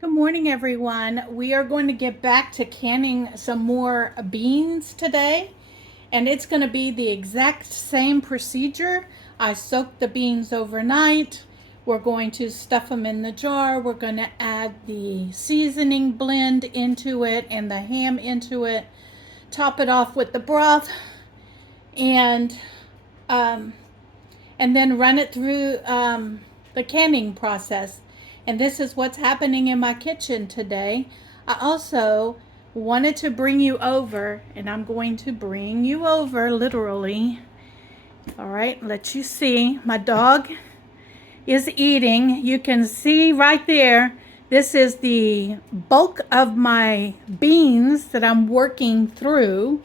Good morning, everyone. We are going to get back to canning some more beans today, and it's going to be the exact same procedure. I soaked the beans overnight. We're going to stuff them in the jar. We're going to add the seasoning blend into it and the ham into it, top it off with the broth, and um, and then run it through the canning process. And this is what's happening in my kitchen today. I also wanted to bring you over, and I'm going to bring you over literally. All right, let you see. My dog is eating. You can see right there. This is the bulk of my beans that I'm working through.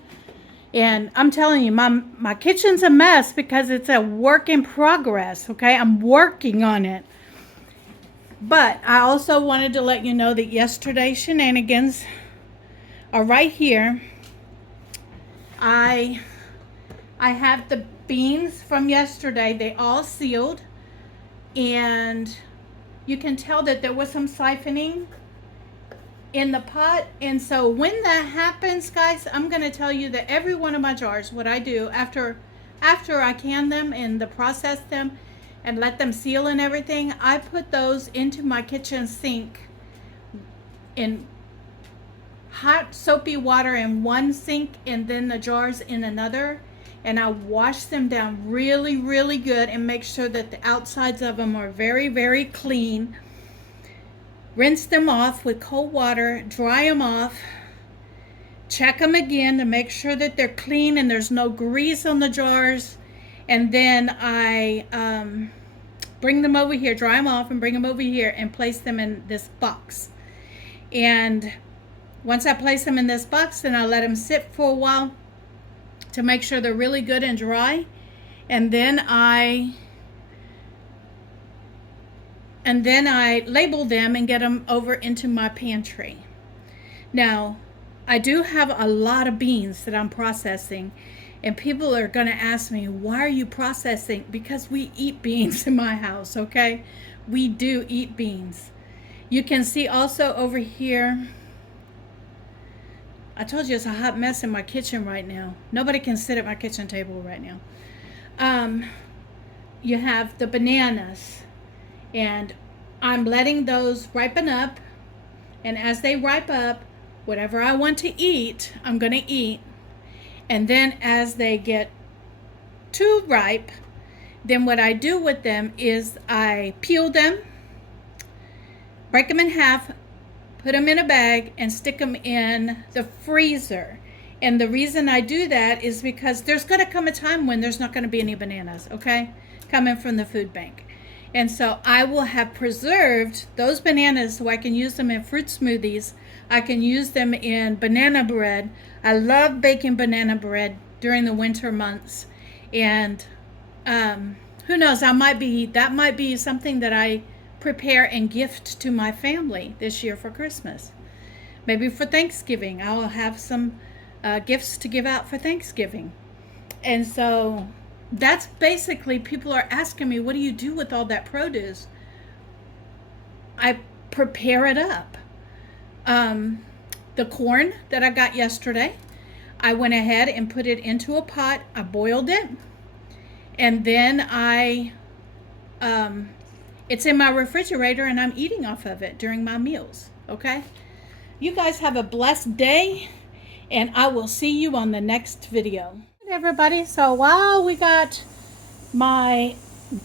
And I'm telling you, my kitchen's a mess because it's a work in progress, okay? I'm working on it. But I also wanted to let you know that yesterday's shenanigans are right here. I have the beans from yesterday. They all sealed. And you can tell that there was some siphoning in the pot. And so when that happens, guys, I'm going to tell you that every one of my jars, what I do after I can them and process them and let them seal and everything, I put those into my kitchen sink in hot soapy water in one sink and then the jars in another, and I wash them down really, really good and make sure that the outsides of them are very, very clean. Rinse them off with cold water, dry them off, check them again to make sure that they're clean and there's no grease on the jars. And then I bring them over here, dry them off and bring them over here and place them in this box. And once I place them in this box, then I let them sit for a while to make sure they're really good and dry. And then I label them and get them over into my pantry. Now, I do have a lot of beans that I'm processing, and people are going to ask me, why are you processing? Because we eat beans in my house, okay? We do eat beans. You can see also over here, I told you it's a hot mess in my kitchen right now. Nobody can sit at my kitchen table right now. You have the bananas, and I'm letting those ripen up, and as they ripe up, whatever I want to eat, I'm going to eat. And then as they get too ripe, then what I do with them is I peel them, break them in half, put them in a bag, and stick them in the freezer. And the reason I do that is because there's going to come a time when there's not going to be any bananas, okay, coming from the food bank. And so I will have preserved those bananas so I can use them in fruit smoothies. I can use them in banana bread. I love baking banana bread during the winter months. And who knows, that might be something that I prepare and gift to my family this year for Christmas. Maybe for Thanksgiving, I will have some gifts to give out for Thanksgiving. And so that's basically, people are asking me, what do you do with all that produce? I prepare it up. The corn that I got yesterday, I went ahead and put it into a pot. I boiled it, and then it's in my refrigerator, and I'm eating off of it during my meals. Okay? You guys have a blessed day, and I will see you on the next video. Everybody, so while we got my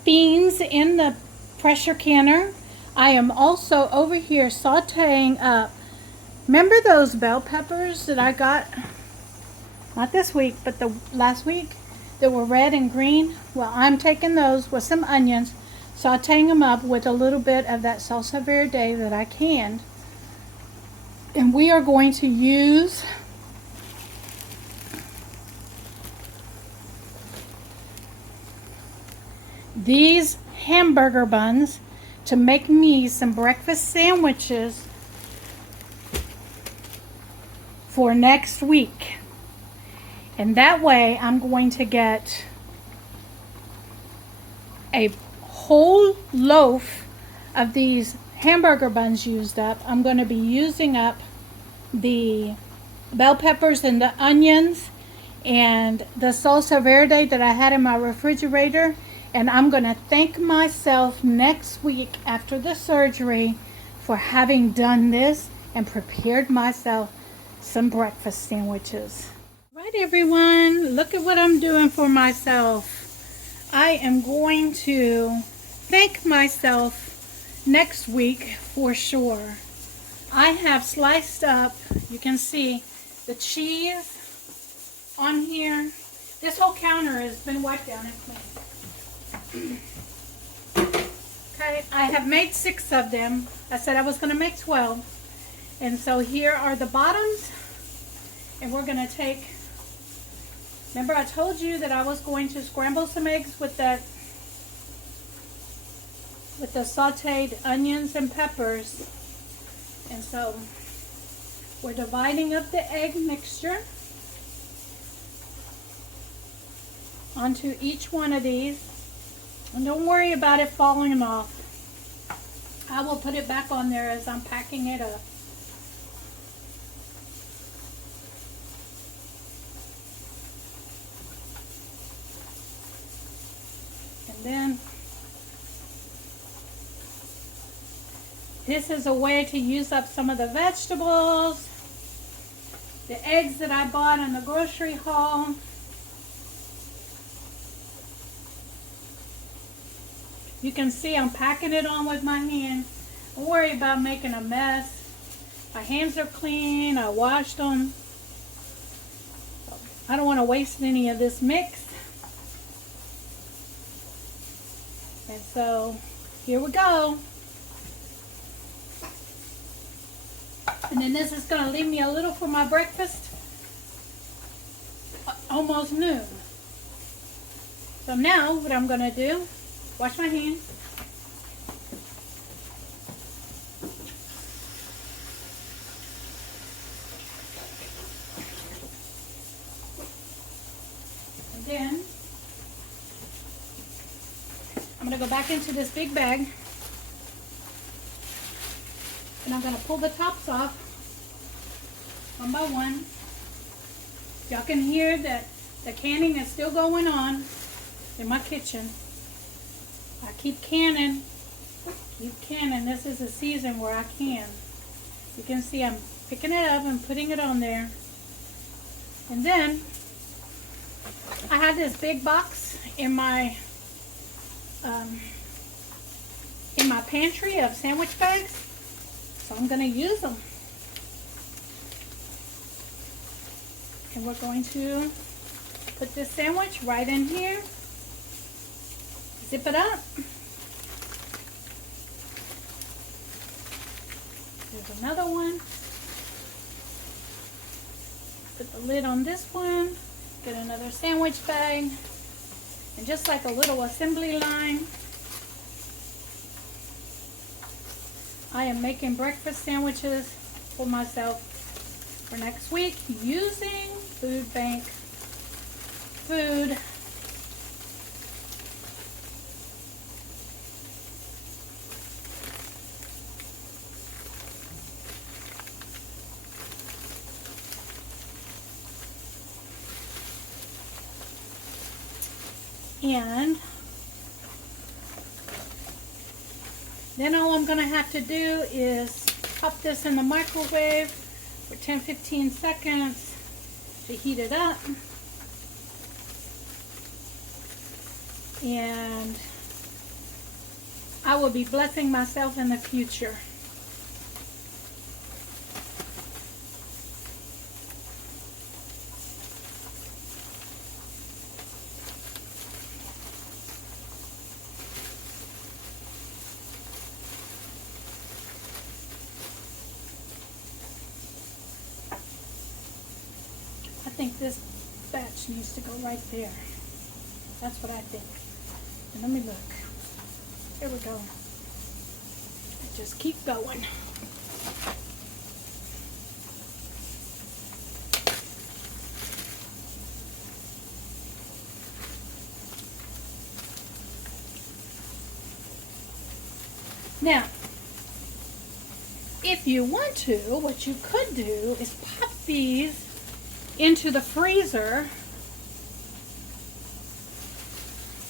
beans in the pressure canner, I am also over here sauteing up. Remember those bell peppers that I got, not this week, but the last week, that were red and green? Well, I'm taking those with some onions, sauteing them up with a little bit of that salsa verde that I canned. And we are going to use these hamburger buns to make me some breakfast sandwiches for next week. And that way I'm going to get a whole loaf of these hamburger buns used up, I'm going to be using up the bell peppers and the onions and the salsa verde that I had in my refrigerator. And I'm going to thank myself next week after the surgery for having done this and prepared myself some breakfast sandwiches. Right, everyone, look at what I'm doing for myself. I am going to thank myself next week for sure. I have sliced up, you can see the cheese on here. This whole counter has been wiped down and cleaned. Okay, I have made 6 of them. I said I was going to make 12. And so here are the bottoms. And we're going to take, remember I told you that I was going to scramble some eggs with the sauteed onions and peppers. And so we're dividing up the egg mixture onto each one of these. And don't worry about it falling off. I will put it back on there as I'm packing it up. And then this is a way to use up some of the vegetables, the eggs that I bought in the grocery haul. You can see I'm packing it on with my hand. Don't worry about making a mess. My hands are clean. I washed them. I don't want to waste any of this mix. And so here we go. And then this is going to leave me a little for my breakfast. Almost noon. So now what I'm going to do, wash my hands. And then I'm going to go back into this big bag. And I'm going to pull the tops off one by one. Y'all can hear that the canning is still going on in my kitchen. I keep canning. This is a season where I can. You can see I'm picking it up and putting it on there. And then I had this big box in my pantry of sandwich bags. So I'm going to use them. And we're going to put this sandwich right in here. Zip it up. There's another one. Put the lid on this one. Get another sandwich bag. And just like a little assembly line, I am making breakfast sandwiches for myself for next week using food bank food. And then all I'm going to have to do is pop this in the microwave for 10-15 seconds to heat it up. And I will be blessing myself in the future. I think this batch needs to go right there. That's what I think. And let me look. Here we go. I just keep going. Now, if you want to, what you could do is pop these into the freezer.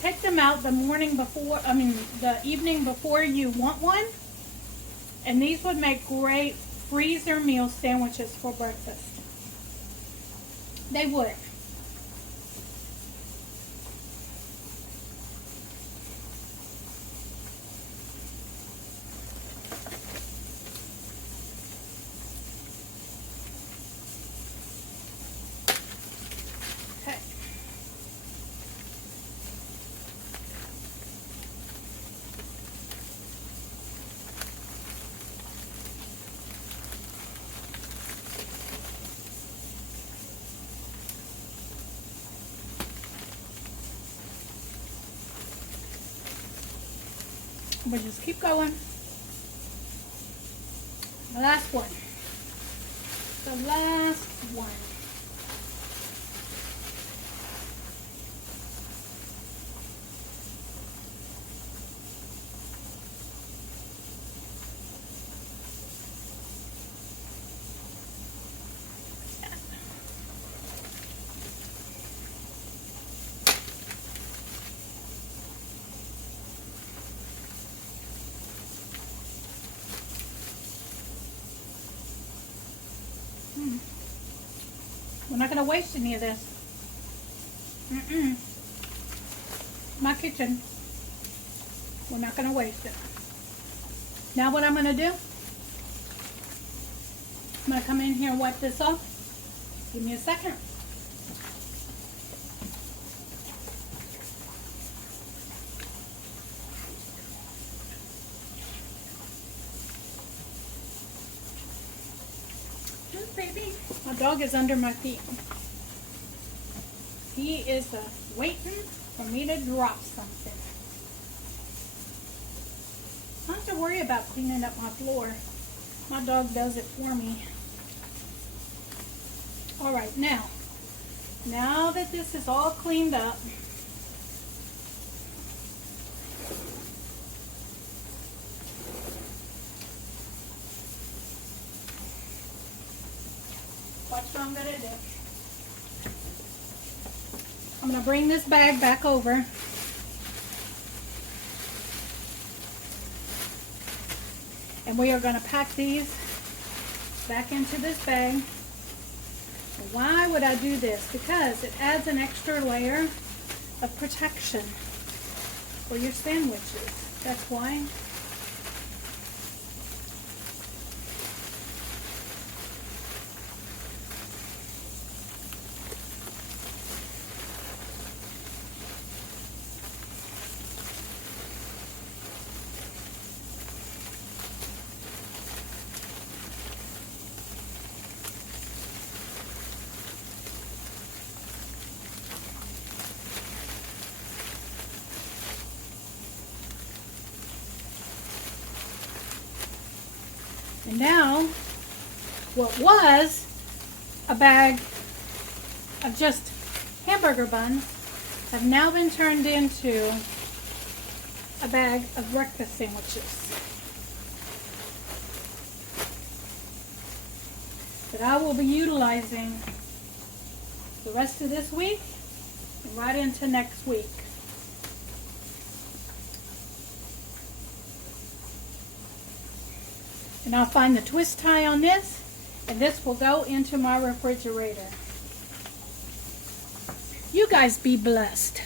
Take them out the evening before you want one. And these would make great freezer meal sandwiches for breakfast. They would. Okay. But just keep going. The last one. The last one. We're not going to waste any of this. My kitchen. We're not going to waste it. Now what I'm going to do, I'm going to come in here and wipe this off. Give me a second. Baby, my dog is under my feet. He is waiting for me to drop something. I don't have to worry about cleaning up my floor. My dog does it for me. All right, now that this is all cleaned up, watch what I'm going to do. I'm going to bring this bag back over. And we are going to pack these back into this bag. Why would I do this? Because it adds an extra layer of protection for your sandwiches. That's why. And now, what was a bag of just hamburger buns have now been turned into a bag of breakfast sandwiches that I will be utilizing the rest of this week and right into next week. And I'll find the twist tie on this, and this will go into my refrigerator. You guys be blessed.